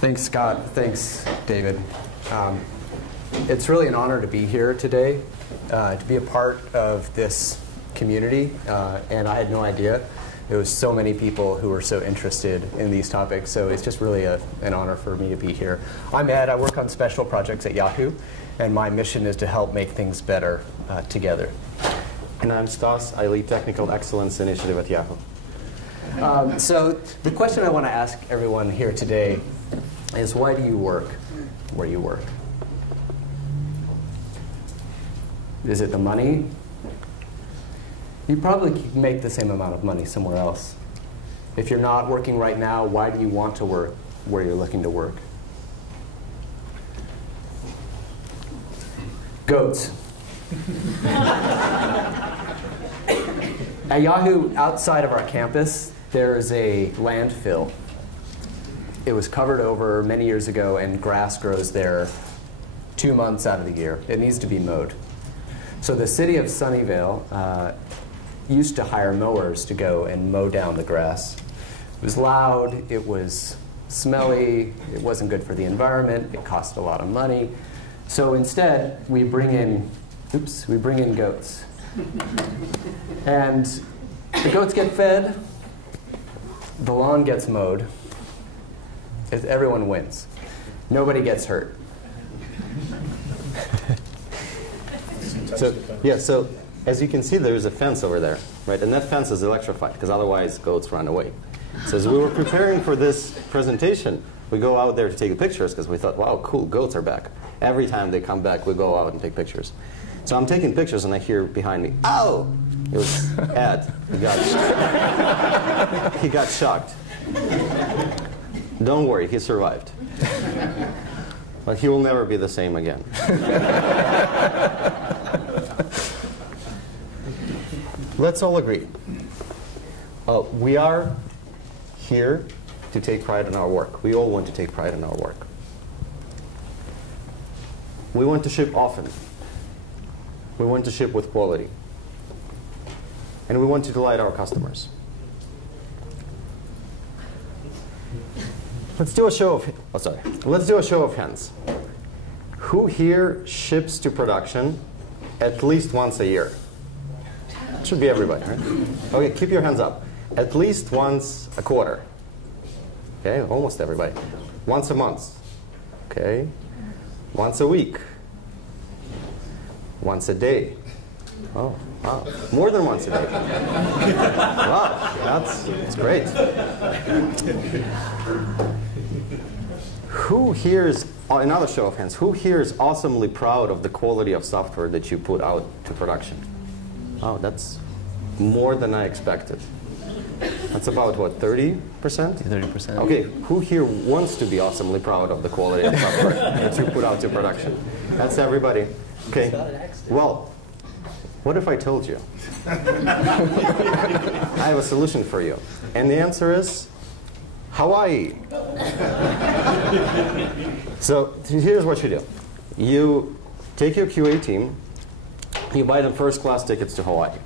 Thanks, Scott. Thanks, David. It's really an honor to be here today, to be a part of this community, and I had no idea there was so many people who were so interested in these topics, so it's just really an honor for me to be here. I'm Ed. I work on special projects at Yahoo, and my mission is to help make things better together. And I'm Stas. I lead Technical Excellence Initiative at Yahoo. So the question I want to ask everyone here today is, why do you work where you work? Is it the money? You probably make the same amount of money somewhere else. If you're not working right now, why do you want to work where you're looking to work? Goats. At Yahoo, outside of our campus, there is a landfill. It was covered over many years ago, and grass grows there 2 months out of the year. It needs to be mowed. So the city of Sunnyvale used to hire mowers to go and mow down the grass. It was loud, it was smelly, it wasn't good for the environment, it cost a lot of money. So instead, we bring in goats. And the goats get fed, the lawn gets mowed, everyone wins. Nobody gets hurt. So as you can see, there is a fence over there, right? And that fence is electrified, because otherwise goats run away. So as we were preparing for this presentation, we go out there to take the pictures, because we thought, wow, cool, goats are back. Every time they come back, we go out and take pictures. So I'm taking pictures, and I hear behind me, "Ow!" It was Ed. He got shocked. Don't worry, he survived. But he will never be the same again. Let's all agree. We are here to take pride in our work. We all want to take pride in our work. We want to ship often. We want to ship with quality. And we want to delight our customers. Let's do a show of hands. Who here ships to production at least once a year? It should be everybody, right? Okay, keep your hands up. At least once a quarter. Okay, almost everybody. Once a month. Okay. Once a week. Once a day. Oh, wow. More than once a day. Wow, that's great. Who here is, another show of hands, who here is awesomely proud of the quality of software that you put out to production? Oh, that's more than I expected. That's about, what, 30%? 30%. Okay, who here wants to be awesomely proud of the quality of software that you put out to production? That's everybody. Okay, well, what if I told you? I have a solution for you. And the answer is Hawaii. So here's what you do. You take your QA team, you buy them first-class tickets to Hawaii.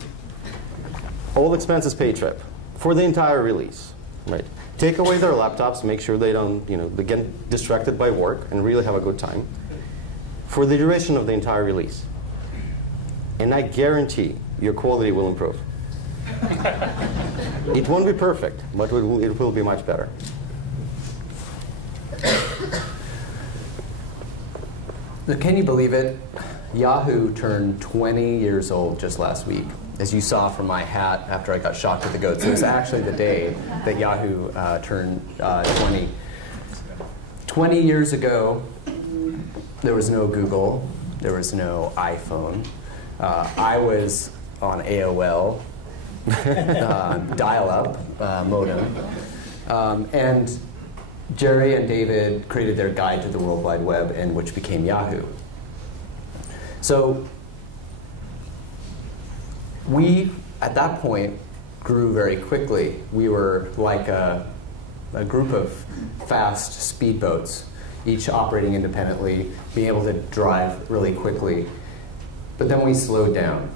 All expenses paid trip for the entire release. Right? Take away their laptops, make sure they don't, they get distracted by work and really have a good time for the duration of the entire release. And I guarantee your quality will improve. It won't be perfect, but it will be much better. Can you believe it? Yahoo turned 20 years old just last week. As you saw from my hat after I got shocked at the goats, it was actually the day that Yahoo turned 20. 20 years ago, there was no Google, there was no iPhone. I was on AOL, dial-up modem, and Jerry and David created their guide to the World Wide Web, and which became Yahoo. So we, at that point, grew very quickly. We were like a group of fast speedboats, each operating independently, being able to drive really quickly. But then we slowed down.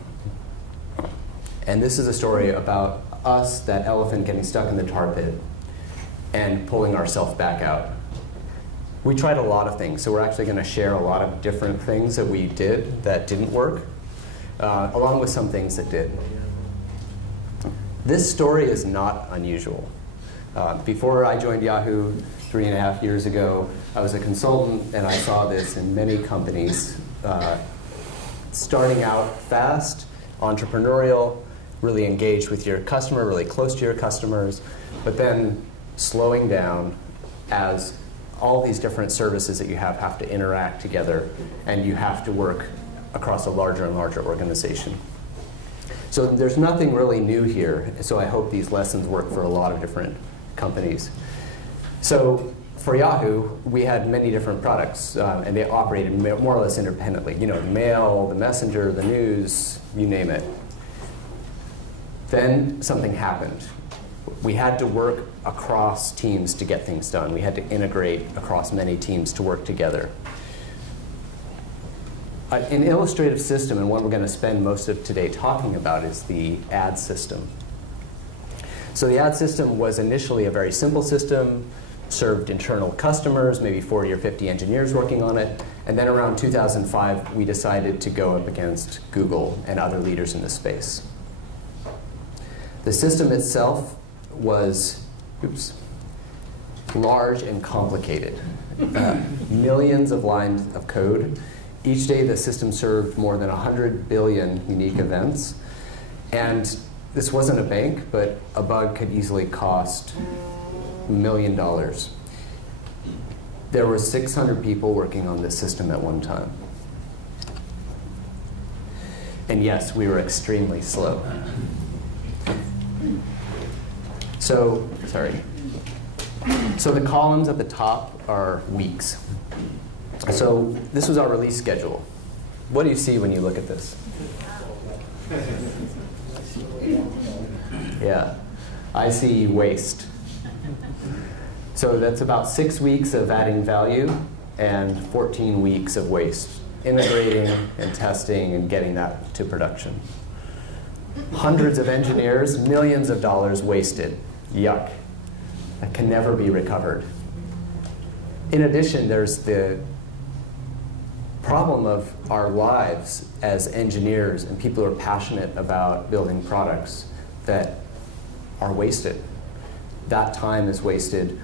And this is a story about us, that elephant getting stuck in the tar pit, and pulling ourselves back out. we tried a lot of things. So we're actually going to share a lot of different things that we did that didn't work, along with some things that did. This story is not unusual. Before I joined Yahoo 3.5 years ago, I was a consultant, and I saw this in many companies. Starting out fast, entrepreneurial, really engaged with your customer, really close to your customers, but then slowing down as all these different services that you have to interact together, and you have to work across a larger and larger organization. So there's nothing really new here, so I hope these lessons work for a lot of different companies. So for Yahoo, we had many different products, and they operated more or less independently. You know, the mail, the messenger, the news, you name it. Then something happened. We had to work across teams to get things done. We had to integrate across many teams to work together. An illustrative system, and one we're going to spend most of today talking about, is the ad system. So the ad system was initially a very simple system, served internal customers, maybe 40 or 50 engineers working on it. And then around 2005, we decided to go up against Google and other leaders in the space. The system itself was large and complicated. Millions of lines of code. Each day, the system served more than 100 billion unique events. And this wasn't a bank, but a bug could easily cost $1 million. There were 600 people working on this system at one time. And yes, we were extremely slow. So the columns at the top are weeks. So this was our release schedule. What do you see when you look at this? Yeah, I see waste. So that's about 6 weeks of adding value and 14 weeks of waste, integrating and testing and getting that to production. Hundreds of engineers, millions of dollars wasted. Yuck. That can never be recovered. In addition, there's the problem of our lives as engineers and people who are passionate about building products that are wasted. That time is wasted.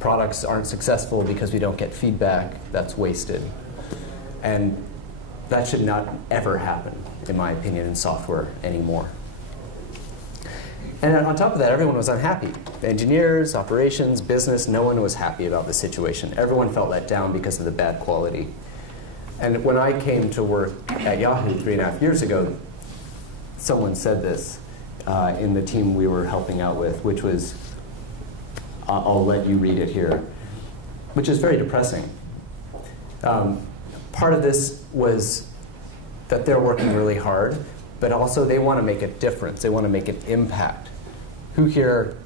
Products aren't successful because we don't get feedback. That's wasted. And that should not ever happen, in my opinion, in software anymore. And on top of that, everyone was unhappy. Engineers, operations, business, no one was happy about the situation. Everyone felt let down because of the bad quality. And when I came to work at Yahoo 3.5 years ago, someone said this in the team we were helping out with, which was, I'll let you read it here, which is very depressing. Part of this was that they're working really hard, but also they want to make a difference. They want to make an impact. Who here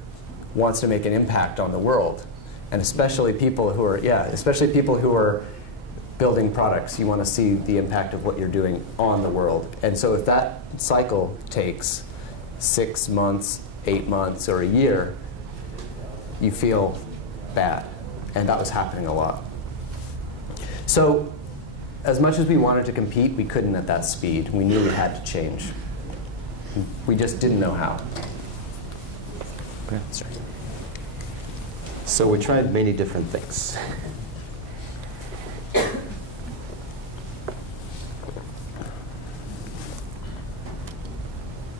wants to make an impact on the world? And especially people who are, building products. You want to see the impact of what you're doing on the world. And so if that cycle takes 6 months, 8 months, or a year, you feel bad. And that was happening a lot. So as much as we wanted to compete, we couldn't at that speed. We knew we had to change. We just didn't know how. Sorry. So we tried many different things.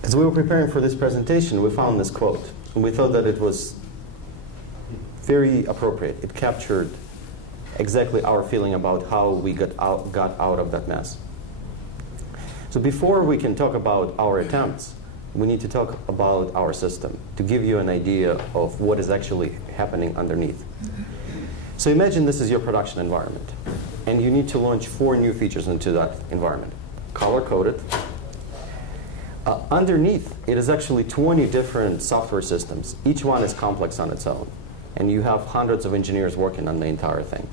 As we were preparing for this presentation, we found this quote, and we thought that it was very appropriate. It captured exactly our feeling about how we got out of that mess. So before we can talk about our attempts, we need to talk about our system to give you an idea of what is actually happening underneath. So imagine this is your production environment, and you need to launch 4 new features into that environment, color-coded. Underneath, it is actually 20 different software systems. Each one is complex on its own, and you have hundreds of engineers working on the entire thing.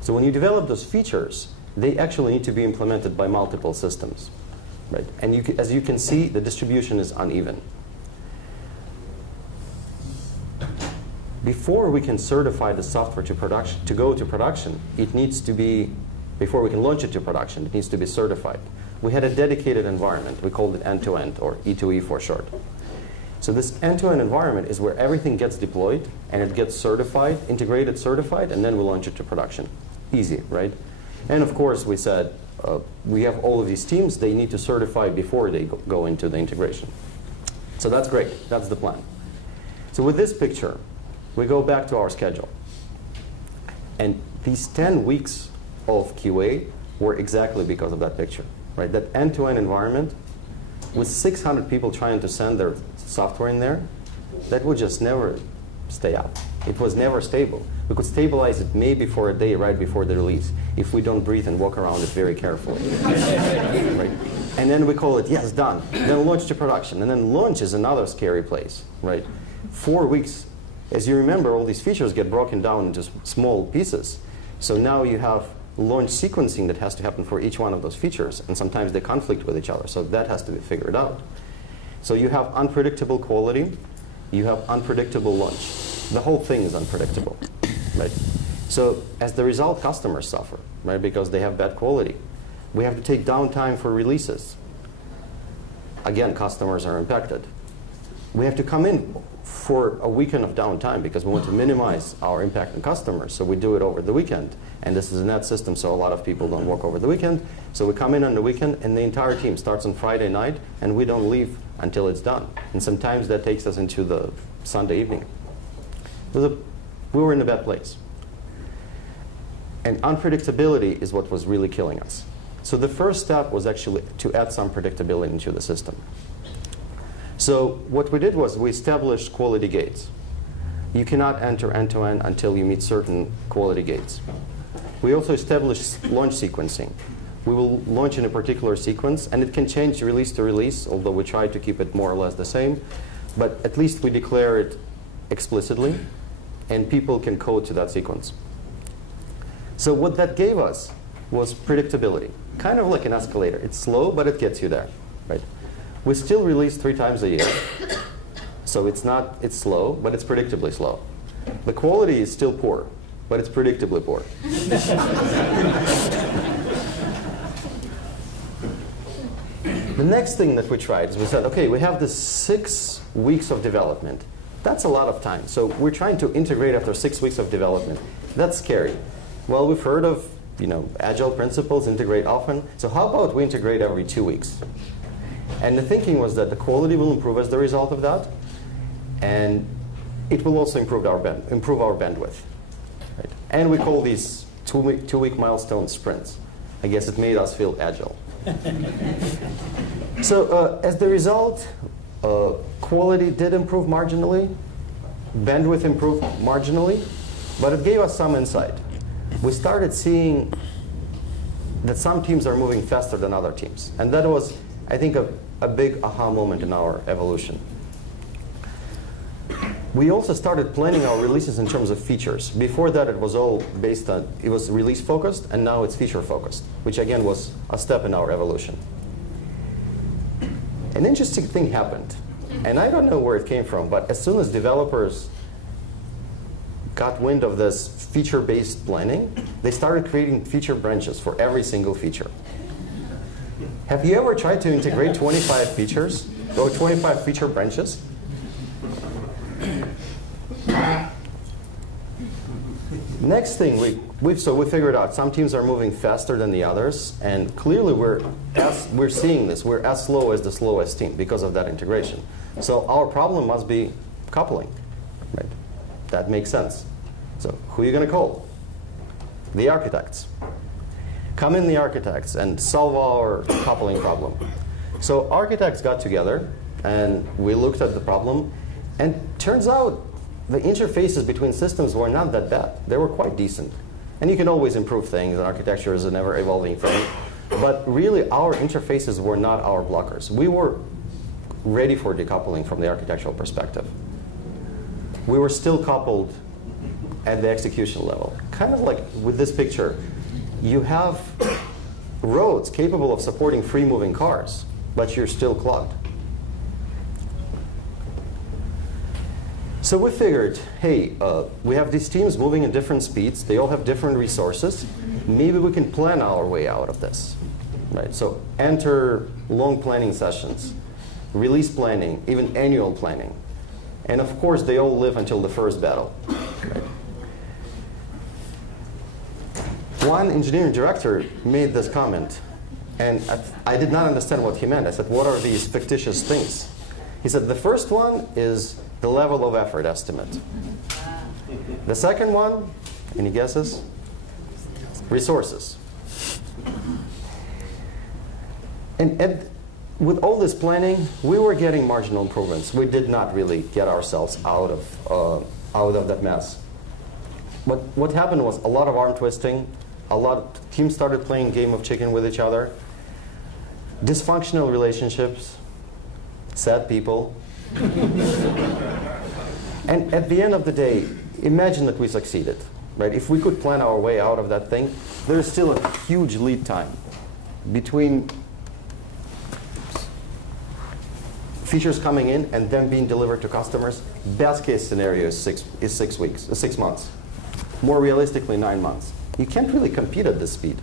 So when you develop those features, they actually need to be implemented by multiple systems. Right? And as you can see, the distribution is uneven. before we can certify the software to production, to go to production, it needs to be, before we can launch it to production, it needs to be certified. We had a dedicated environment. We called it end-to-end, or E2E for short. So this end-to-end environment is where everything gets deployed, and it gets certified, integrated, certified, and then we launch it to production. Easy, right? And of course, we said, we have all of these teams. They need to certify before they go into the integration. So that's great. That's the plan. So with this picture, we go back to our schedule. And these 10 weeks of QA were exactly because of that picture. Right? That end-to-end environment with 600 people trying to send their software in there, that would just never stay up. It was never stable. We could stabilize it maybe for a day right before the release if we don't breathe and walk around it very carefully. Right? And then we call it, yes, done. Then launch to production. And then launch is another scary place. Right? 4 weeks. As you remember, all these features get broken down into small pieces. So now you have launch sequencing that has to happen for each one of those features, and sometimes they conflict with each other, so that has to be figured out. So you have unpredictable quality, you have unpredictable launch. The whole thing is unpredictable, right? So as the result, customers suffer, right, because they have bad quality. We have to take downtime for releases. Again, customers are impacted. We have to come in for a weekend of downtime because we want to minimize our impact on customers, so we do it over the weekend. And this is a net system, so a lot of people don't work over the weekend. So we come in on the weekend, and the entire team starts on Friday night, and we don't leave until it's done. And sometimes that takes us into the Sunday evening. We were in a bad place. And unpredictability is what was really killing us. So the first step was actually to add some predictability into the system. So what we did was we established quality gates. You cannot enter end-to-end until you meet certain quality gates. We also established launch sequencing. We will launch in a particular sequence, and it can change release to release, although we try to keep it more or less the same. But at least we declare it explicitly, and people can code to that sequence. So what that gave us was predictability, kind of like an escalator. It's slow, but it gets you there, right? We still release 3 times a year, so it's slow, but it's predictably slow. The quality is still poor, but it's predictably poor. The next thing that we tried is we said, okay, we have this 6 weeks of development. That's a lot of time. So we're trying to integrate after 6 weeks of development. That's scary. Well, we've heard of, Agile principles, integrate often. So how about we integrate every 2 weeks? And the thinking was that the quality will improve as the result of that, and it will also improve our bandwidth. Right? And we call these two-week milestone sprints. I guess it made us feel agile. So as the result, quality did improve marginally, bandwidth improved marginally, but it gave us some insight. We started seeing that some teams are moving faster than other teams. And that was, I think, a big aha moment in our evolution. We also started planning our releases in terms of features. Before that, it was all based on, it was release focused, and now it's feature focused, which again was a step in our evolution. An interesting thing happened, and I don't know where it came from, but as soon as developers got wind of this feature-based planning, they started creating feature branches for every single feature. Have you ever tried to integrate 25 features or 25 feature branches? Next thing, we figured out some teams are moving faster than the others, and clearly we're seeing this. We're as slow as the slowest team because of that integration. So our problem must be coupling, right? That makes sense. So who are you going to call? The architects. Come in the architects and solve our coupling problem. So architects got together, and we looked at the problem, and turns out the interfaces between systems were not that bad. They were quite decent. And you can always improve things, and architecture is an ever-evolving thing. But really, our interfaces were not our blockers. We were ready for decoupling from the architectural perspective. We were still coupled at the execution level. Kind of like with this picture. You have roads capable of supporting free-moving cars, but you're still clogged. So we figured, hey, we have these teams moving in different speeds. They all have different resources. Maybe we can plan our way out of this. Right? So enter long planning sessions, release planning, even annual planning. And of course, they all live until the first battle. Right? One engineering director made this comment, and I did not understand what he meant. I said, what are these fictitious things? He said, the first one is the level of effort estimate. The second one, any guesses? Resources. And with all this planning, we were getting marginal improvements. We did not really get ourselves out of that mess. But what happened was a lot of arm twisting. A lot of teams started playing game of chicken with each other. Dysfunctional relationships. Sad people. And at the end of the day, imagine that we succeeded. Right? If we could plan our way out of that thing, there's still a huge lead time between features coming in and then being delivered to customers. Best case scenario is 6 months. More realistically, 9 months. You can't really compete at this speed.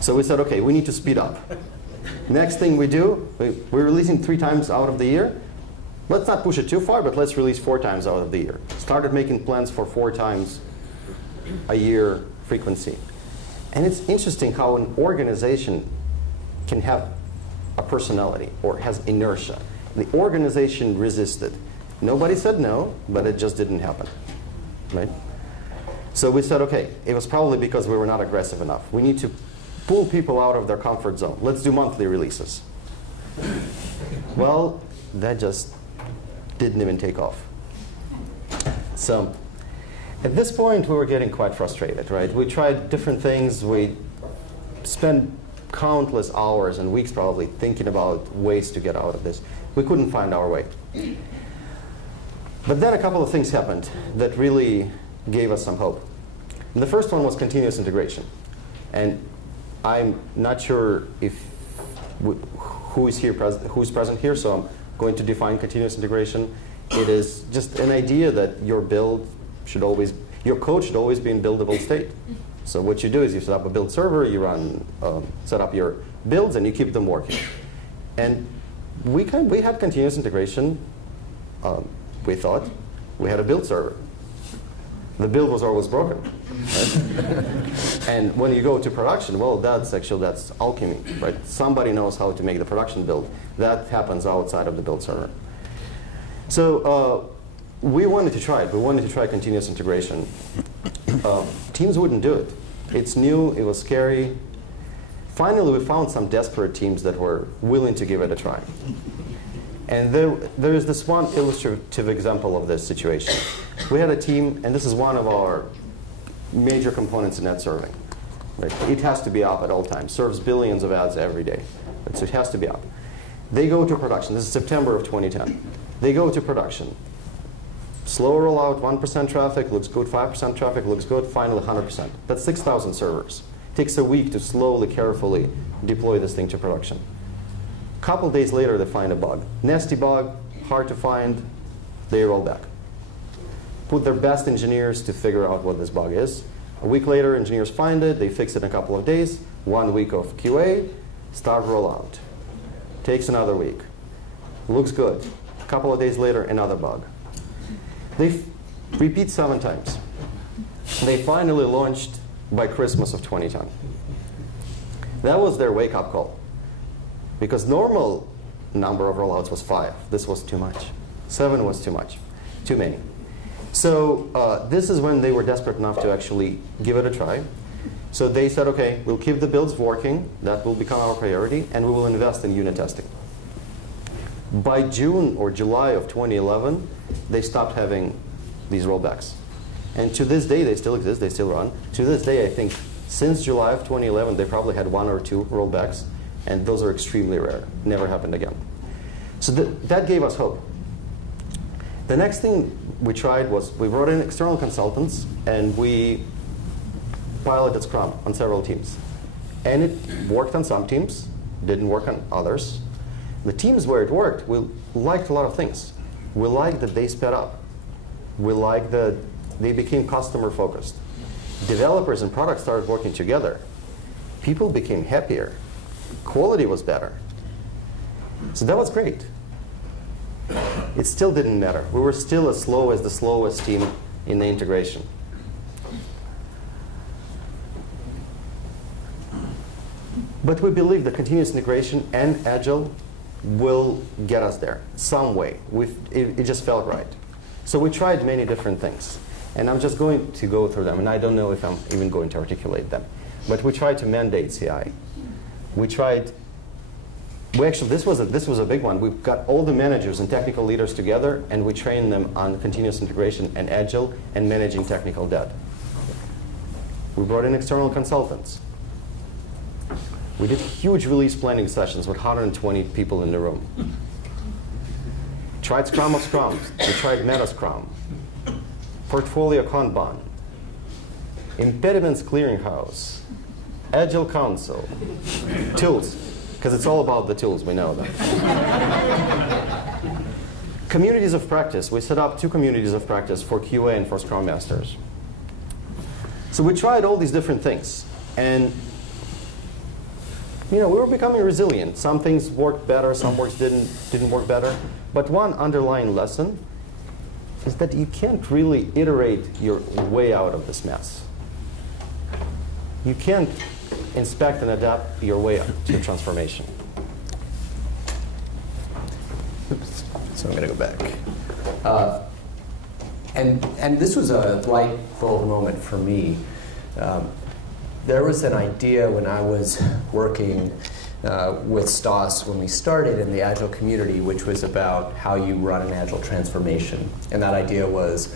So we said, okay, we need to speed up. Next thing we do, we're releasing 3 times out of the year. Let's not push it too far, but let's release 4 times out of the year. Started making plans for 4 times a year frequency. And it's interesting how an organization can have a personality or has inertia. The organization resisted. Nobody said no, but it just didn't happen. Right? So we said, okay, it was probably because we were not aggressive enough. We need to pull people out of their comfort zone. Let's do monthly releases. Well, that just didn't even take off. So at this point, we were getting quite frustrated, right? We tried different things. We spent countless hours and weeks probably thinking about ways to get out of this. We couldn't find our way. But then a couple of things happened that really gave us some hope. And the first one was continuous integration. And I'm not sure if who's present here, so I'm going to define continuous integration. It is just an idea that your code should always be in buildable state. So what you do is you set up a build server, you set up your builds, and you keep them working. And we had continuous integration. We thought we had a build server. The build was always broken. Right? And when you go to production, well, that's alchemy, right? Somebody knows how to make the production build. That happens outside of the build server. So we wanted to try it. We wanted to try continuous integration. Teams wouldn't do it. It's new. It was scary. Finally, we found some desperate teams that were willing to give it a try. And there is this one illustrative example of this situation. We had a team, and this is one of our major components in net serving. Right? It has to be up at all times. Serves billions of ads every day. So it has to be up. They go to production. This is September of 2010. They go to production. Slow rollout, 1% traffic, looks good, 5% traffic, looks good, finally 100%. That's 6,000 servers. It takes a week to slowly, carefully deploy this thing to production. A couple days later, they find a bug. Nasty bug, hard to find, they roll back. Put their best engineers to figure out what this bug is. A week later, engineers find it, they fix it in a couple of days. 1 week of QA, start rollout. Takes another week. Looks good. A couple of days later, another bug. They repeat 7 times. They finally launched by Christmas of 2010. That was their wake-up call. Because normal number of rollouts was 5. This was too much. 7 was too much. Too many. So this is when they were desperate enough to actually give it a try. So they said, OK, we'll keep the builds working. That will become our priority. And we will invest in unit testing. By June or July of 2011, they stopped having these rollbacks. And to this day, they still exist. They still run. To this day, I think since July of 2011, they probably had 1 or 2 rollbacks. And those are extremely rare. Never happened again. So that gave us hope. The next thing we tried was we brought in external consultants, and we piloted Scrum on several teams. And it worked on some teams, didn't work on others. The teams where it worked, we liked a lot of things. We like that they sped up. We like that they became customer focused. Developers and products started working together. People became happier. Quality was better. So that was great. It still didn't matter. We were still as slow as the slowest team in the integration. But we believe that continuous integration and Agile will get us there some way. It just felt right. So we tried many different things. And I'm just going to go through them. And I don't know if I'm even going to articulate them. But we tried to mandate CI. Actually, this was a big one. We got all the managers and technical leaders together, and we trained them on continuous integration and Agile and managing technical debt. We brought in external consultants. We did huge release planning sessions with 120 people in the room. Tried Scrum of Scrums. We tried Meta Scrum. Portfolio Kanban. Impediments Clearinghouse. Agile Council. Tools. Because it's all about the tools, we know that. Communities of practice. We set up 2 communities of practice for QA and for Scrum Masters. So we tried all these different things. And we were becoming resilient. Some things worked better, some works didn't work better. But one underlying lesson is that you can't really iterate your way out of this mess. You can't inspect and adapt your way up to transformation. Oops. So I'm going to go back. And this was a light bulb moment for me. There was an idea when I was working with Stas when we started in the Agile community, which was about how you run an Agile transformation. And that idea was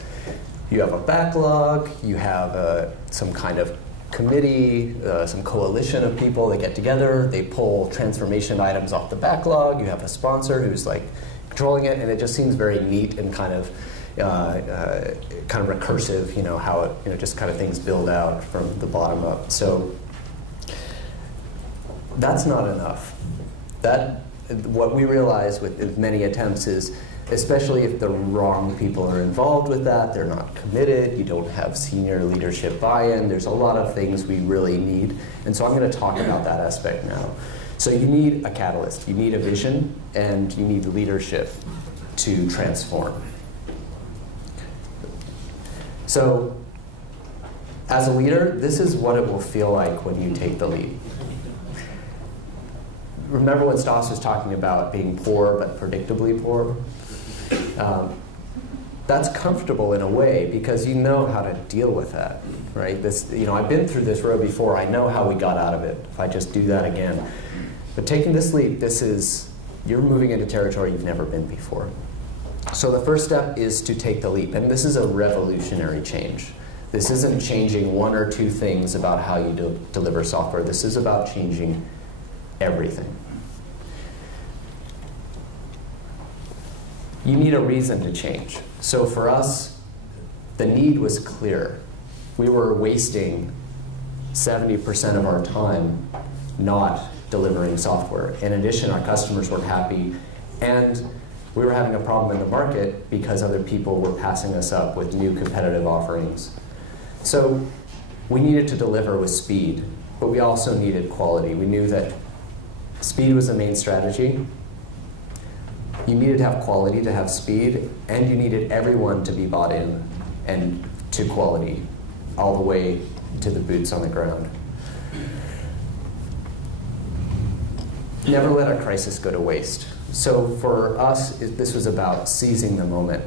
you have a backlog, you have some kind of committee, some coalition of people that get together, they pull transformation items off the backlog, you have a sponsor who's like controlling it, and it just seems very neat and kind of recursive, how it, just kind of things build out from the bottom up. So that's not enough. What we realize with many attempts is, especially if the wrong people are involved with that, they're not committed, you don't have senior leadership buy-in, there's a lot of things we really need. And so I'm going to talk about that aspect now. So you need a catalyst, you need a vision, and you need leadership to transform. So as a leader, this is what it will feel like when you take the lead. Remember when Stas was talking about being poor but predictably poor? That's comfortable in a way because you know how to deal with that, right? I've been through this road before. I know how we got out of it if I just do that again. But taking this leap, you're moving into territory you've never been before. So the first step is to take the leap, and this is a revolutionary change. This isn't changing 1 or 2 things about how you deliver software. This is about changing everything. You need a reason to change. So for us, the need was clear. We were wasting 70% of our time not delivering software. In addition, our customers weren't happy, and we were having a problem in the market because other people were passing us up with new competitive offerings. So we needed to deliver with speed, but we also needed quality. We knew that speed was the main strategy. You needed to have quality to have speed, and you needed everyone to be bought in and to quality, all the way to the boots on the ground. Never let a crisis go to waste. So for us, this was about seizing the moment.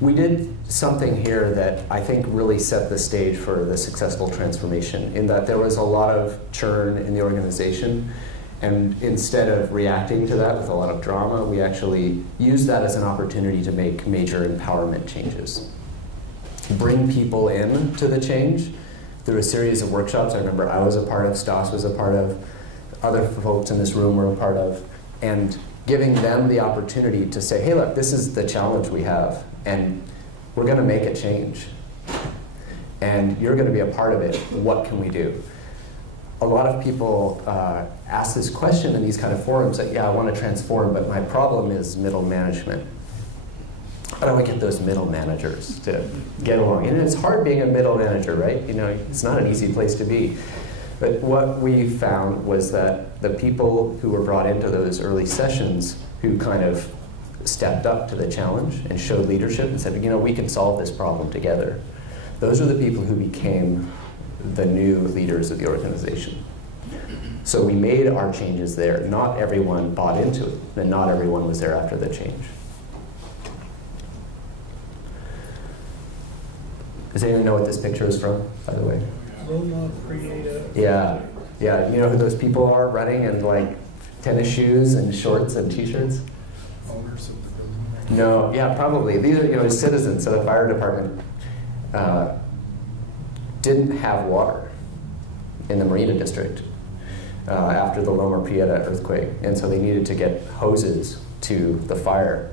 We did something here that I think really set the stage for the successful transformation, in that there was a lot of churn in the organization. And instead of reacting to that with a lot of drama, we actually used that as an opportunity to make major empowerment changes. Bring people in to the change through a series of workshops. I remember I was a part of, Stas was a part of, other folks in this room were a part of, and giving them the opportunity to say, hey, look, this is the challenge we have, and we're going to make a change. And you're going to be a part of it. What can we do? a lot of people ask this question in these kind of forums, like, yeah, I want to transform, but my problem is middle management. How do I get those middle managers to get along? And it's hard being a middle manager, right? You know, it's not an easy place to be. But what we found was that the people who were brought into those early sessions who kind of stepped up to the challenge and showed leadership and said, you know, we can solve this problem together. Those are the people who became the new leaders of the organization. So we made our changes there. Not everyone bought into it, and not everyone was there after the change. Does anyone know what this picture is from, by the way? Roma creative. Yeah, yeah. You know who those people are running in like tennis shoes and shorts and t-shirts? Owners of the building. No, yeah, probably. These are, you know, citizens. So the fire department didn't have water in the Marina district after the Loma Prieta earthquake, and so they needed to get hoses to the fire.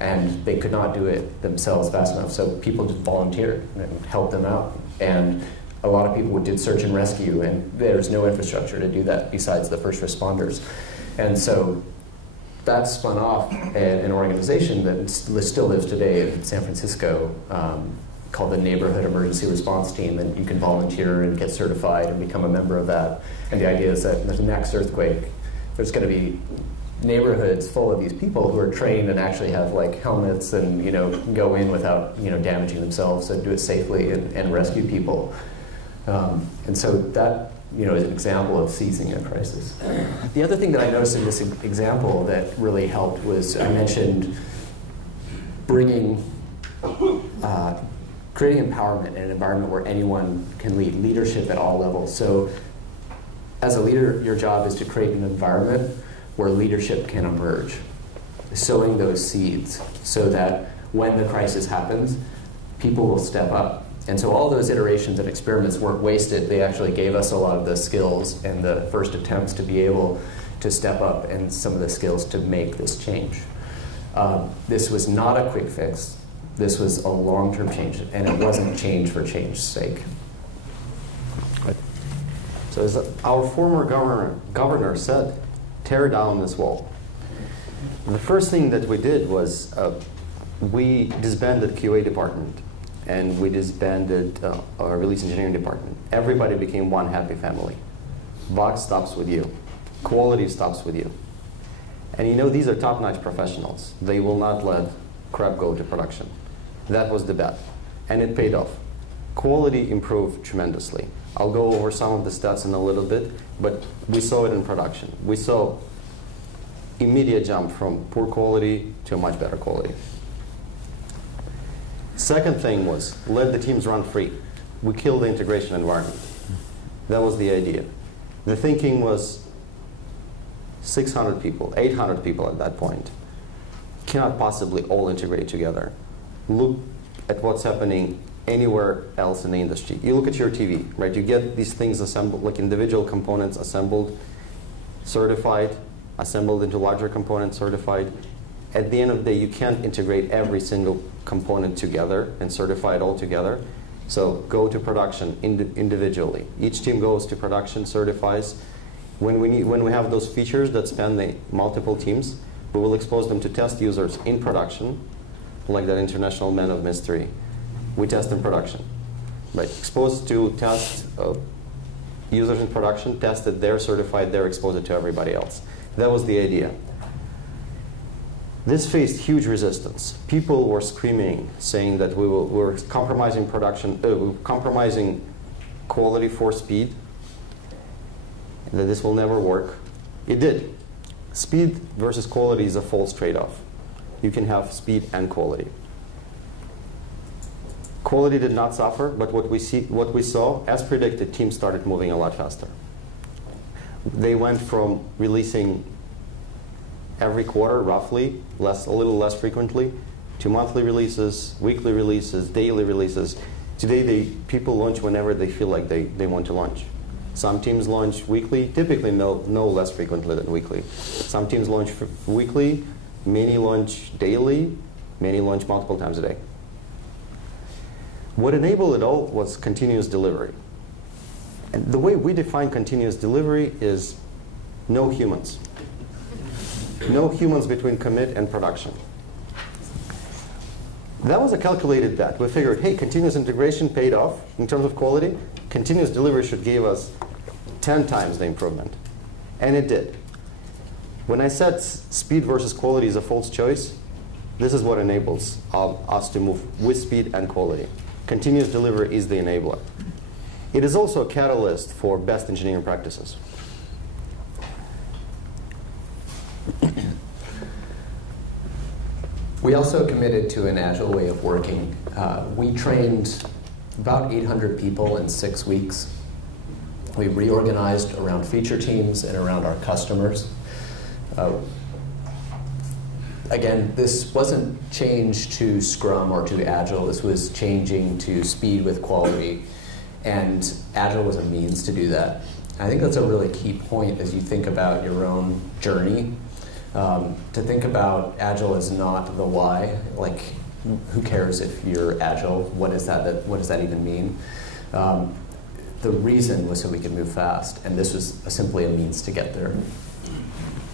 And they could not do it themselves fast enough, so people just volunteered and helped them out. And a lot of people did search and rescue, and there's no infrastructure to do that besides the first responders. And so that spun off an organization that still lives today in San Francisco called the Neighborhood Emergency Response Team, and you can volunteer and get certified and become a member of that. And the idea is that in the next earthquake, there's going to be neighborhoods full of these people who are trained and actually have like helmets and, you know, go in without, you know, damaging themselves and do it safely and rescue people. And so that, you know, is an example of seizing a crisis. The other thing that I noticed in this example that really helped was I mentioned bringing, creating empowerment in an environment where anyone can lead, leadership at all levels. So as a leader, your job is to create an environment where leadership can emerge, sowing those seeds so that when the crisis happens, people will step up. And so all those iterations and experiments weren't wasted. They actually gave us a lot of the skills and the first attempts to be able to step up and some of the skills to make this change. This was not a quick fix. This was a long-term change, and it wasn't change for change's sake. So as our former governor said, tear down this wall. The first thing that we did was we disbanded QA department and we disbanded our release engineering department. Everybody became one happy family. Bug stops with you. Quality stops with you. And you know, these are top-notch professionals. They will not let crap go to production. That was the bet. And it paid off. Quality improved tremendously. I'll go over some of the stats in a little bit, but we saw it in production. We saw immediate jump from poor quality to a much better quality. Second thing was, let the teams run free. We killed the integration environment. That was the idea. The thinking was 600 people, 800 people at that point. Cannot possibly all integrate together. Look at what's happening anywhere else in the industry. You look at your TV, right? You get these things assembled, like individual components assembled, certified, assembled into larger components, certified. At the end of the day, you can't integrate every single component together and certify it all together. So go to production individually. Each team goes to production, certifies. When we have those features that span the multiple teams, we will expose them to test users in production, like that international man of mystery. We test in production. Right? Exposed to test users in production, tested, they're certified, they're exposed to everybody else. That was the idea. This faced huge resistance. People were screaming, saying that we're compromising production, compromising quality for speed, and that this will never work. It did. Speed versus quality is a false trade-off. You can have speed and quality. Quality did not suffer, but what we saw, as predicted, teams started moving a lot faster. They went from releasing every quarter, roughly, a little less frequently, to monthly releases, weekly releases, daily releases. Today, people launch whenever they feel like they want to launch. Some teams launch weekly, typically no less frequently than weekly. Some teams launch weekly, many launch daily, many launch multiple times a day. What enabled it all was continuous delivery. And the way we define continuous delivery is no humans. No humans between commit and production. That was a calculated bet. We figured, hey, continuous integration paid off in terms of quality. Continuous delivery should give us 10 times the improvement. And it did. When I said speed versus quality is a false choice, this is what enables us to move with speed and quality. Continuous delivery is the enabler. It is also a catalyst for best engineering practices. We also committed to an agile way of working. We trained about 800 people in 6 weeks. We reorganized around feature teams and around our customers. Again, this wasn't change to Scrum or to Agile. This was changing to speed with quality. And Agile was a means to do that. I think that's a really key point as you think about your own journey. To think about Agile as not the why. Like, who cares if you're Agile? What does that even mean? The reason was so we could move fast, and this was simply a means to get there.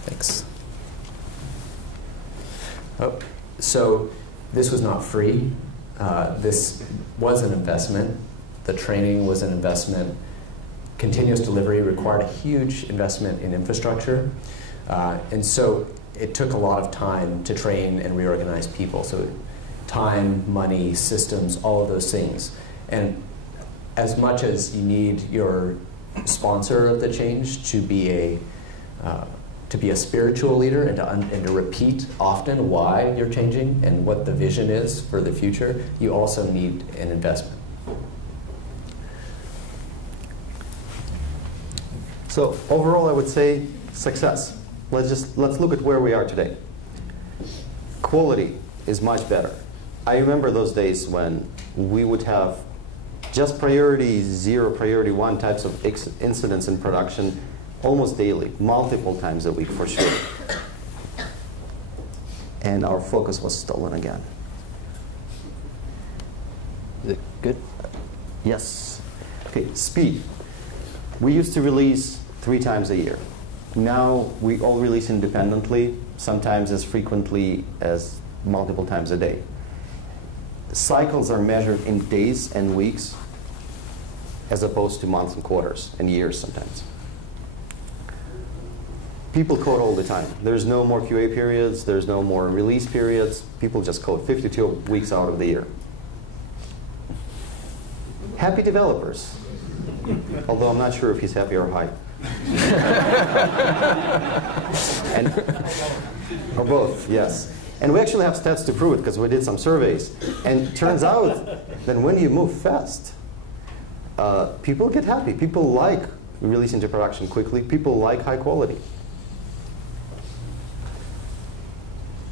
Thanks. Oh, so this was not free. This was an investment. The training was an investment. Continuous delivery required a huge investment in infrastructure. And so it took a lot of time to train and reorganize people. So time, money, systems, all of those things. And as much as you need your sponsor of the change to be a spiritual leader and to repeat often why you're changing and what the vision is for the future, you also need an investment. So overall, I would say success. Let's look at where we are today. Quality is much better. I remember those days when we would have just priority 0, priority 1 types of incidents in production almost daily, multiple times a week for sure. And our focus was stolen again. Is it good? Yes. Okay, speed. We used to release 3 times a year. Now we all release independently, sometimes as frequently as multiple times a day. Cycles are measured in days and weeks as opposed to months and quarters and years sometimes. People code all the time. There's no more QA periods, there's no more release periods. People just code 52 weeks out of the year. Happy developers. Although I'm not sure if he's happy or high. Or both, yes. And we actually have stats to prove it because we did some surveys. And it turns out that when you move fast, people get happy. People like releasing to production quickly. People like high quality.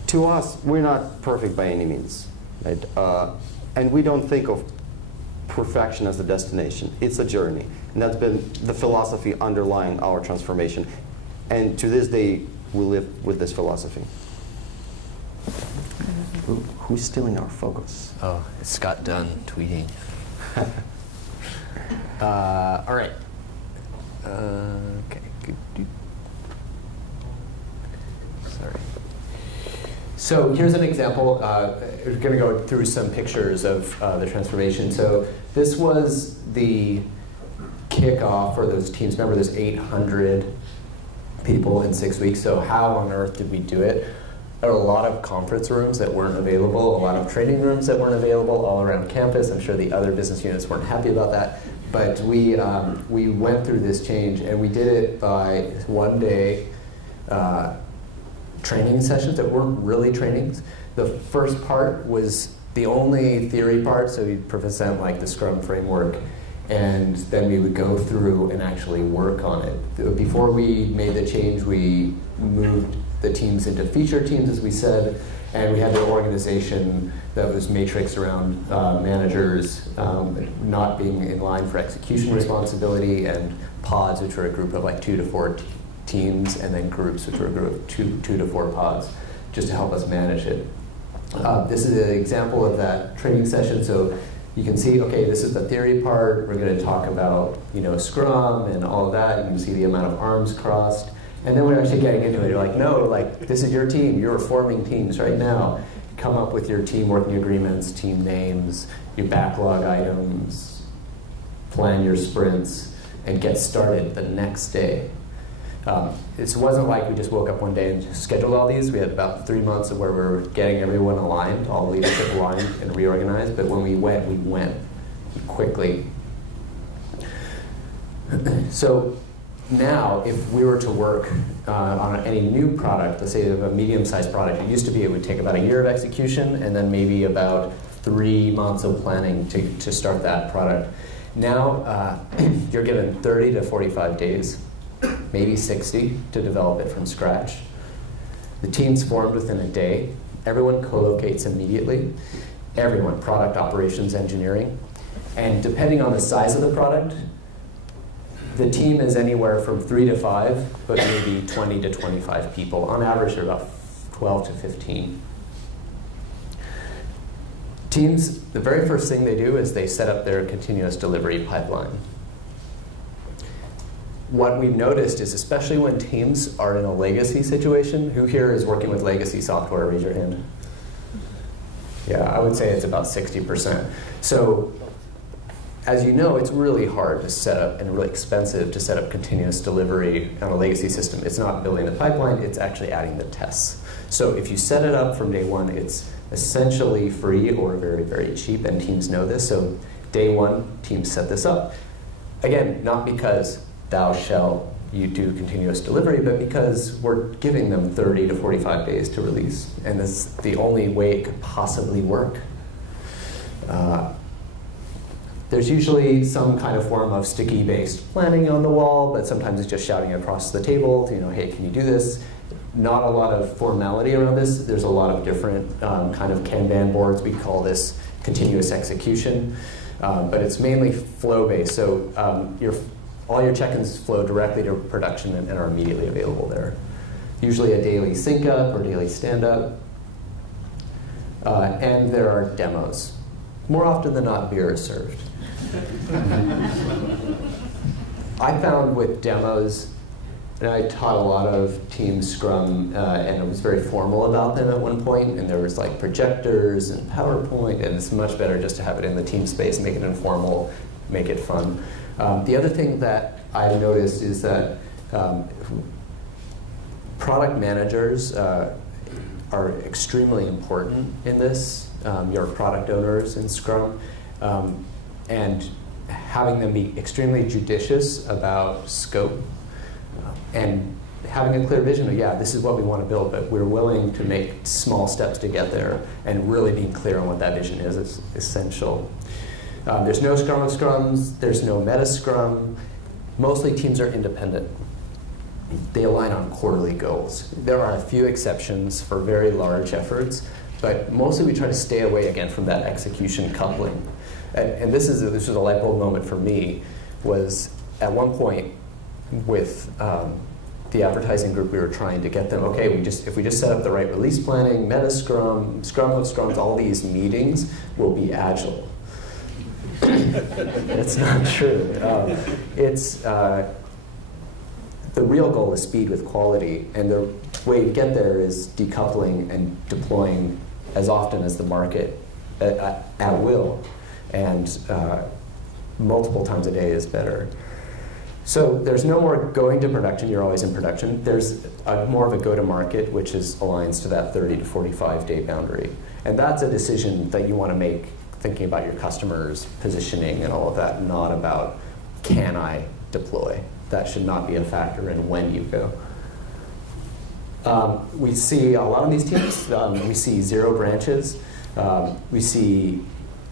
To us, we're not perfect by any means. Right? And we don't think of perfection as the destination. It's a journey. And that's been the philosophy underlying our transformation. And to this day, we live with this philosophy. Who's stealing our focus? Oh, it's Scott Dunn tweeting. All right. Okay. Sorry. So here's an example. We're going to go through some pictures of the transformation. So this was the kickoff for those teams. Remember, there's 800 people in 6 weeks. So how on earth did we do it? There were a lot of conference rooms that weren't available, a lot of training rooms that weren't available all around campus. I'm sure the other business units weren't happy about that. But we went through this change, and we did it by one-day training sessions that weren't really trainings. The first part was the only theory part, so we'd present like the Scrum framework, and then we would go through and actually work on it. Before we made the change, we moved the teams into feature teams, as we said, and we had the organization that was matrixed around managers not being in line for execution responsibility, and pods, which were a group of like 2 to 4 teams, and then groups, which were a group of 2 to 4 pods, just to help us manage it. This is an example of that training session. So You can see, okay, this is the theory part. We're going to talk about, Scrum and all of that. You can see the amount of arms crossed. And then we're actually getting into it. You're like, no, this is your team. You're forming teams right now. Come up with your team working agreements, team names, your backlog items, plan your sprints, and get started the next day. It wasn't like we just woke up one day and scheduled all these. We had about 3 months of where we were getting everyone aligned, all leadership aligned and reorganized. But when we went quickly. So now, if we were to work on any new product, let's say a medium-sized product, it used to be it would take about a year of execution and then maybe about 3 months of planning to start that product. Now, you're given 30 to 45 days, maybe 60, to develop it from scratch. The team's formed within a day. Everyone co-locates immediately. Everyone, product, operations, engineering. And depending on the size of the product, the team is anywhere from 3 to 5, but maybe 20 to 25 people. On average, they're about 12 to 15. Teams, the very first thing they do is they set up their continuous delivery pipeline. What we've noticed is, especially when teams are in a legacy situation, who here is working with legacy software? Raise your hand. Yeah, I would say it's about 60%. So, as you know, it's really hard to set up and really expensive to set up continuous delivery on a legacy system. It's not building the pipeline, it's actually adding the tests. So if you set it up from day one, it's essentially free or very, very cheap, and teams know this. So day one, teams set this up. Again, not because thou shalt you do continuous delivery, but because we're giving them 30 to 45 days to release. And that's the only way it could possibly work. There's usually some kind of form of sticky-based planning on the wall, but sometimes it's just shouting across the table, hey, can you do this? Not a lot of formality around this. There's a lot of different kind of Kanban boards. We call this continuous execution, but it's mainly flow-based. So all your check-ins flow directly to production and are immediately available there. Usually a daily sync-up or daily stand-up. And there are demos. More often than not, beer is served. I found with demos, and I taught a lot of Team Scrum, and it was very formal about them at one point, and there was like projectors and PowerPoint, and it's much better just to have it in the team space, make it informal, make it fun. The other thing that I've noticed is that product managers are extremely important in this, your product owners in Scrum. And having them be extremely judicious about scope and having a clear vision of, yeah, this is what we want to build, but we're willing to make small steps to get there, and really being clear on what that vision is essential. There's no Scrum of Scrums, there's no meta Scrum. Mostly teams are independent. They align on quarterly goals. There are a few exceptions for very large efforts, but mostly we try to stay away again from that execution coupling. And this was a light bulb moment for me, was at one point with the advertising group, we were trying to get them, okay, if we just set up the right release planning, meta Scrum, Scrum of Scrums, all these meetings will be Agile. It's not true. The real goal is speed with quality, and the way to get there is decoupling and deploying as often as the market at will. And multiple times a day is better. So there's no more going to production, you're always in production. There's more of a go-to-market, which aligns to that 30 to 45 day boundary. And that's a decision that you want to make thinking about your customers' positioning and all of that, not about can I deploy. That should not be a factor in when you go. We see a lot of these teams, we see 0 branches. We see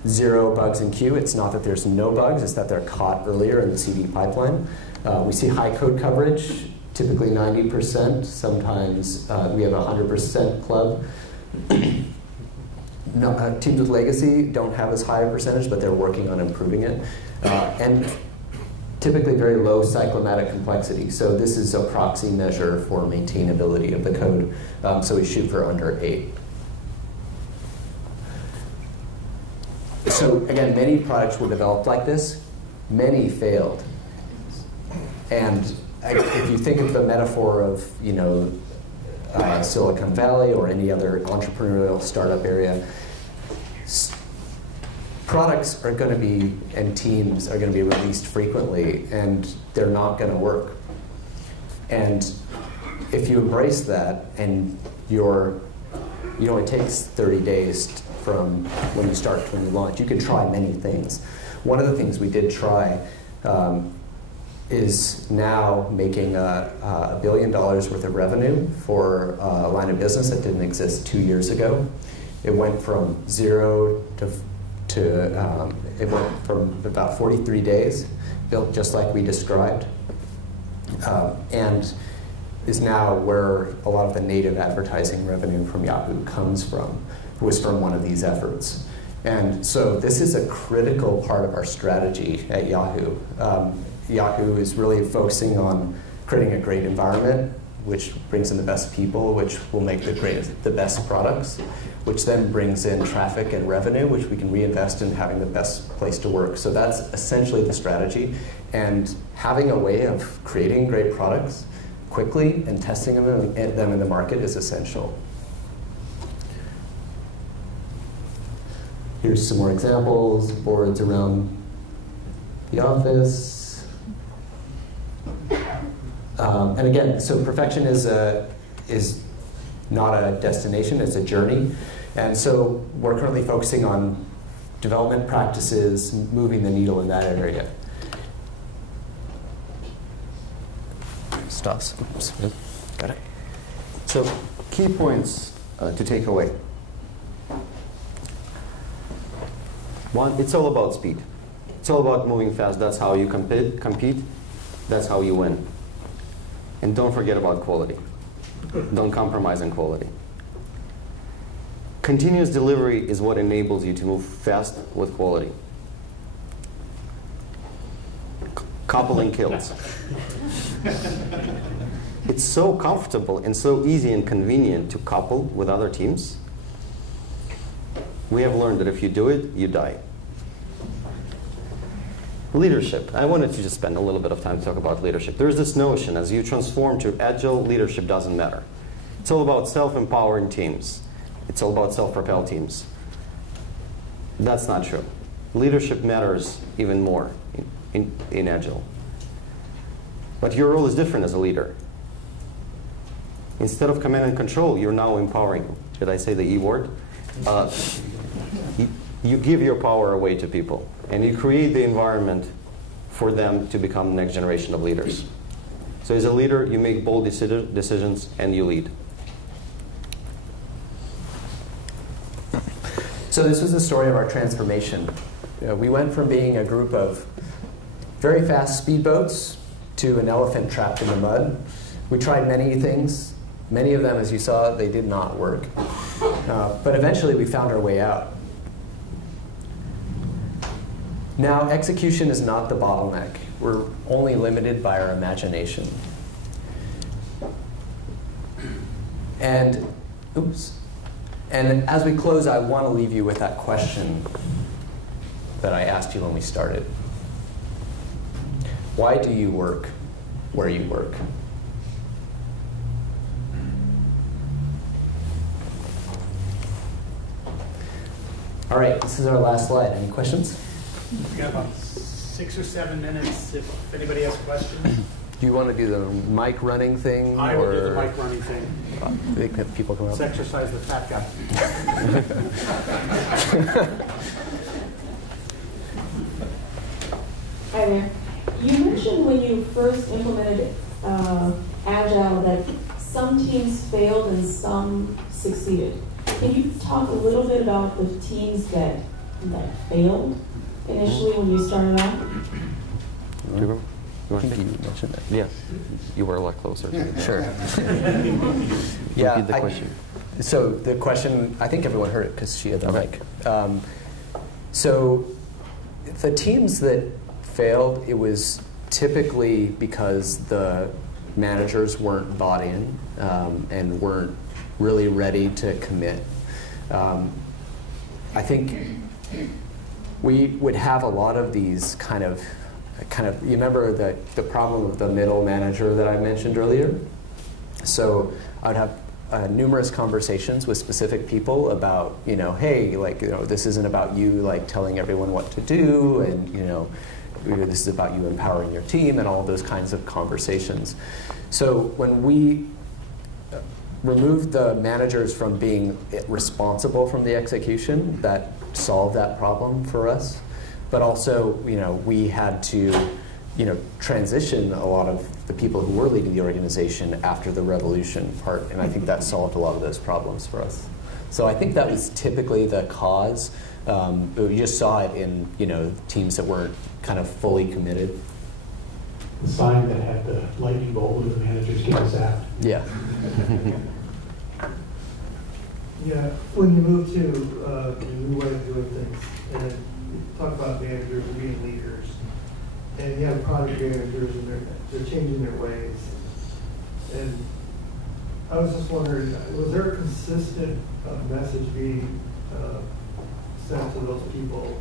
0 bugs in queue. It's not that there's no bugs, it's that they're caught earlier in the CD pipeline. We see high code coverage, typically 90%. Sometimes we have a 100% club. Teams with legacy don't have as high a percentage, but they're working on improving it. And typically very low cyclomatic complexity. So this is a proxy measure for maintainability of the code. So we shoot for under 8. So again, many products were developed like this. Many failed. And if you think of the metaphor of, Silicon Valley or any other entrepreneurial startup area, products are going to be, and teams are going to be released frequently, and they're not going to work. And if you embrace that, and it takes 30 days from when you start to when you launch, you can try many things. One of the things we did try is now making $1 billion worth of revenue for a line of business that didn't exist 2 years ago. It went from 0 to it went from about 43 days, built just like we described, and is now where a lot of the native advertising revenue from Yahoo comes from, was from one of these efforts. And so this is a critical part of our strategy at Yahoo. Yahoo is really focusing on creating a great environment, which brings in the best people, which will make the best products, which then brings in traffic and revenue, which we can reinvest in having the best place to work. So that's essentially the strategy. And having a way of creating great products quickly and testing them in the market is essential. Here's some more examples, boards around the office. And again, so perfection is not a destination, it's a journey. And so we're currently focusing on development practices, moving the needle in that area. Stas. Oops. Got it. So key points to take away. One, it's all about speed. It's all about moving fast. That's how you compete. That's how you win. And don't forget about quality. Don't compromise on quality. Continuous delivery is what enables you to move fast with quality. Coupling kills. It's so comfortable and so easy and convenient to couple with other teams. We have learned that if you do it, you die. Leadership. I wanted to just spend a little bit of time to talk about leadership. There's this notion, as you transform to Agile, leadership doesn't matter. It's all about self-empowering teams. It's all about self-propelled teams. That's not true. Leadership matters even more in Agile. But your role is different as a leader. Instead of command and control, you're now empowering. Did I say the E word? You give your power away to people, and you create the environment for them to become the next generation of leaders. So as a leader, you make bold decisions and you lead. So this was the story of our transformation. We went from being a group of very fast speedboats to an elephant trapped in the mud. We tried many things. Many of them, as you saw, they did not work. But eventually we found our way out. Now, execution is not the bottleneck. We're only limited by our imagination. And, oops. And as we close, I want to leave you with that question that I asked you when we started. Why do you work where you work? All right, this is our last slide. Any questions? We've got about 6 or 7 minutes if anybody has questions. Do you want to do the mic running thing? I will do the mic running thing. I think that people come up. Let's exercise the fat guy. Hi there. You mentioned when you first implemented Agile that some teams failed and some succeeded. Can you talk a little bit about the teams that failed initially when you started out? I think you mentioned that. Yeah, you were a lot closer. Sure. Yeah, repeat the question. So the question, I think everyone heard it because she had the mic. So the teams that failed, it was typically because the managers weren't bought in and weren't really ready to commit. I think we would have a lot of these kind of, you remember the problem of the middle manager that I mentioned earlier? So I'd have numerous conversations with specific people about, hey, this isn't about you telling everyone what to do, and this is about you empowering your team, and all those kinds of conversations. So when we removed the managers from being responsible from the execution, that solved that problem for us. But also, we had to, transition a lot of the people who were leading the organization after the revolution part, and I think that solved a lot of those problems for us. So I think that was typically the cause. You just saw it in, teams that weren't kind of fully committed. The sign that had the lightning bolt with the managers getting zapped. Yeah. Yeah, when you move to a new way of doing things, and you talk about managers being leaders, and you have product managers and they're changing their ways. And I was just wondering, was there a consistent message being sent to those people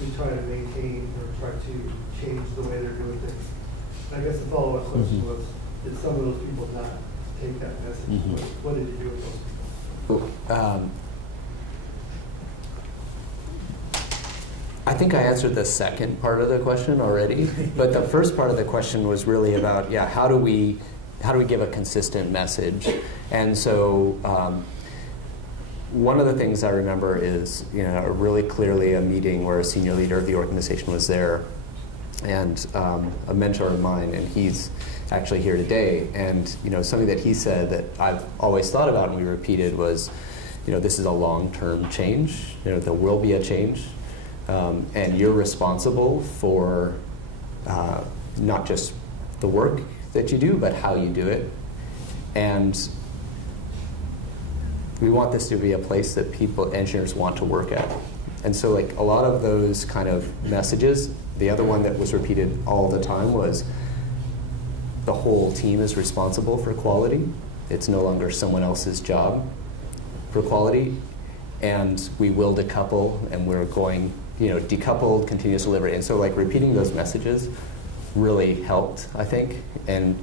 to try to maintain or try to change the way they're doing things? I guess the follow-up question was, did some of those people not take that message? What did you do with those people? I think I answered the second part of the question already, but the first part of the question was really about, how do we give a consistent message? And so one of the things I remember is, really clearly a meeting where a senior leader of the organization was there, and a mentor of mine, and he's actually here today. And something that he said that I've always thought about and we repeated was, this is a long-term change. There will be a change, and you're responsible for not just the work that you do, but how you do it. And we want this to be a place that engineers want to work at. And so a lot of those kind of messages, the other one that was repeated all the time was the whole team is responsible for quality. It's no longer someone else's job for quality. And we will decouple, and we're going, decoupled, continuous delivery. And so repeating those messages really helped, I think. And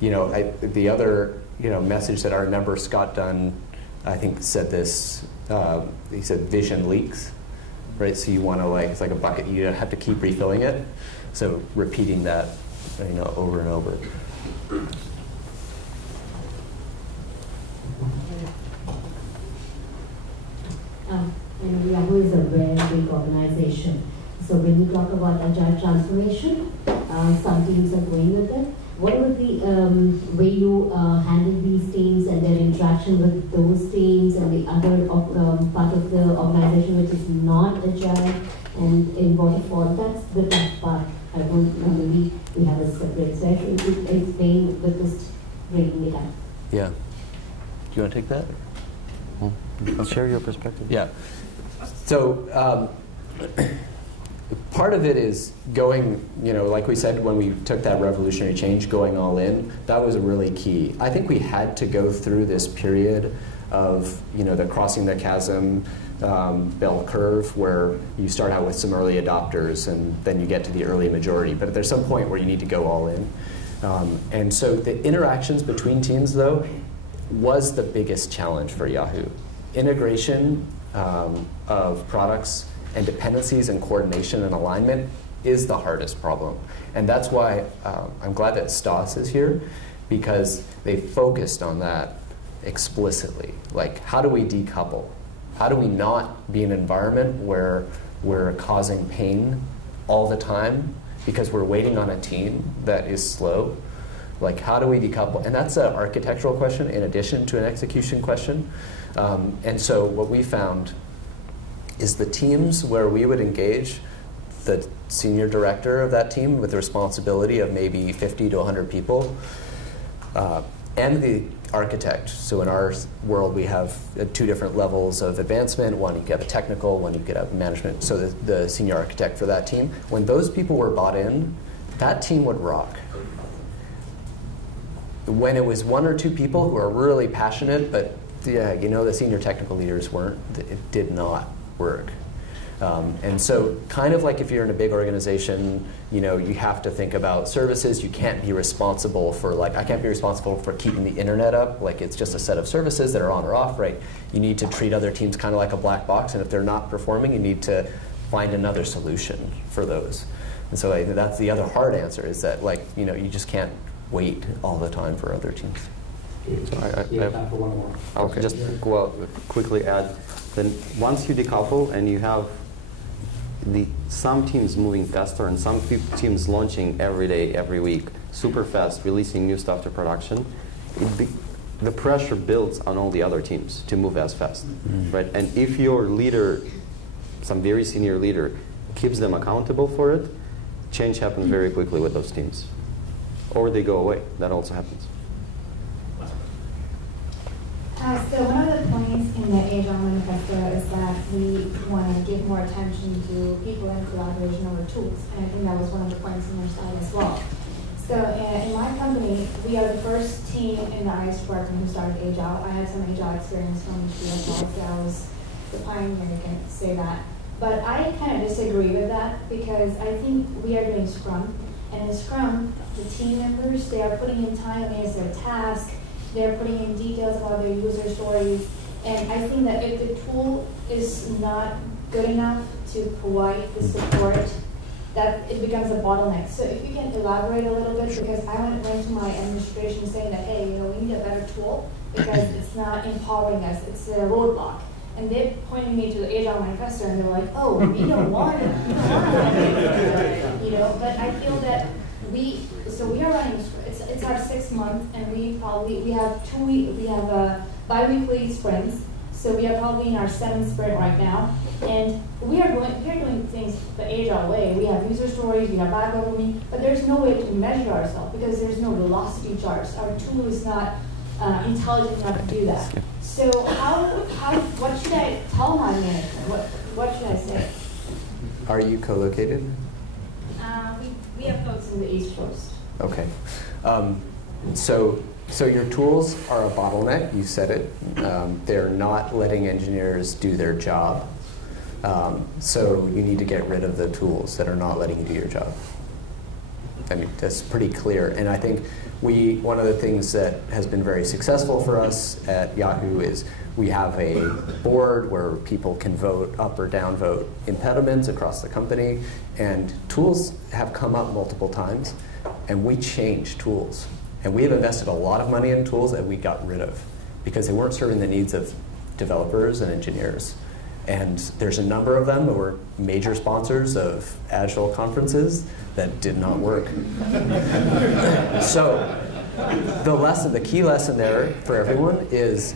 the other message that I remember Scott Dunn, I think, said this. He said, "Vision leaks." Right, so you want to it's like a bucket. You have to keep refilling it. So repeating that, over and over. Yahoo is a very big organization. So when you talk about agile transformation, some teams are going with it. What was the way you handle these teams and their interaction with those teams and the other part of the organization which is not agile, and in waterfall? That's the tough part. I don't know, maybe we have a separate session to explain with this breaking it up. Yeah. Do you want to take that? I'll share your perspective. Yeah. So part of it is going, like we said, when we took that revolutionary change, going all in, that was really key. I think we had to go through this period of, the crossing the chasm bell curve, where you start out with some early adopters and then you get to the early majority. But there's some point where you need to go all in. And so the interactions between teams, though, was the biggest challenge for Yahoo. Integration of products and dependencies and coordination and alignment is the hardest problem. And that's why I'm glad that Stas is here, because they focused on that explicitly. How do we decouple? How do we not be in an environment where we're causing pain all the time because we're waiting on a team that is slow? How do we decouple? And that's an architectural question in addition to an execution question. And so what we found is the teams where we would engage the senior director of that team with the responsibility of maybe 50 to 100 people, and the architect. So in our world, we have two different levels of advancement. One, you get a technical, one, you get a management. So the senior architect for that team, when those people were bought in, that team would rock. When it was one or two people who were really passionate, but the senior technical leaders weren't, it did not work. And so kind of like if you're in a big organization, you know, you have to think about services. You can't be responsible for, like, I can't be responsible for keeping the internet up. Like, it's just a set of services that are on or off, right? You need to treat other teams kind of like a black box, and if they're not performing, you need to find another solution for those. And so that's the other hard answer, is that, like, you know, you just can't wait all the time for other teams. We have time for one more. I'll just quickly add, then once you decouple and you have some teams moving faster and some teams launching every day, every week, super fast, releasing new stuff to production, the pressure builds on all the other teams to move as fast, right? And if your leader, some very senior leader, keeps them accountable for it, change happens very quickly with those teams. Or they go away. That also happens. So one of the points in the Agile Manifesto is that we want to give more attention to people and collaboration over tools, and I think that was one of the points in your slide as well. So in my company, we are the first team in the IS department who started Agile. I had some Agile experience from HP as well, so I was the pioneer, you can say that. But I kind of disagree with that, because I think we are doing Scrum, and in Scrum, the team members, they are putting in time against their task. They're putting in details about their user stories. And I think that if the tool is not good enough to provide the support, that it becomes a bottleneck. So if you can elaborate a little bit, because I went to my administration saying that, hey, you know, we need a better tool because it's not empowering us, it's a roadblock. And they pointed me to the Agile Manifesto, and they're like, oh, we don't want it, you know, but I feel that we are running, it's our 6th month, and we have bi-weekly sprints, so we are probably in our 7th sprint right now, and we are doing things the Agile way. We have user stories, we have bag overview, but there's no way to measure ourselves because there's no velocity charts. Our tool is not intelligent enough to do that. So what should I tell my management? What should I say? Are you co-located? We have folks in the East Coast. Okay. So your tools are a bottleneck, you said it. They're not letting engineers do their job. So you need to get rid of the tools that are not letting you do your job. I mean, that's pretty clear. And I think one of the things that has been very successful for us at Yahoo is we have a board where people can vote up or down vote impediments across the company. And tools have come up multiple times. And we change tools. And we have invested a lot of money in tools that we got rid of because they weren't serving the needs of developers and engineers. And there's a number of them that were major sponsors of Agile conferences that did not work. So the key lesson there for everyone is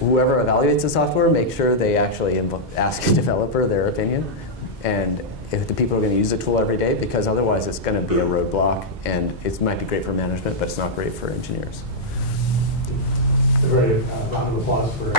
whoever evaluates the software, make sure they actually ask a developer their opinion. And if the people are going to use the tool every day, because otherwise it's going to be a roadblock, and it might be great for management, but it's not great for engineers. A very round of applause for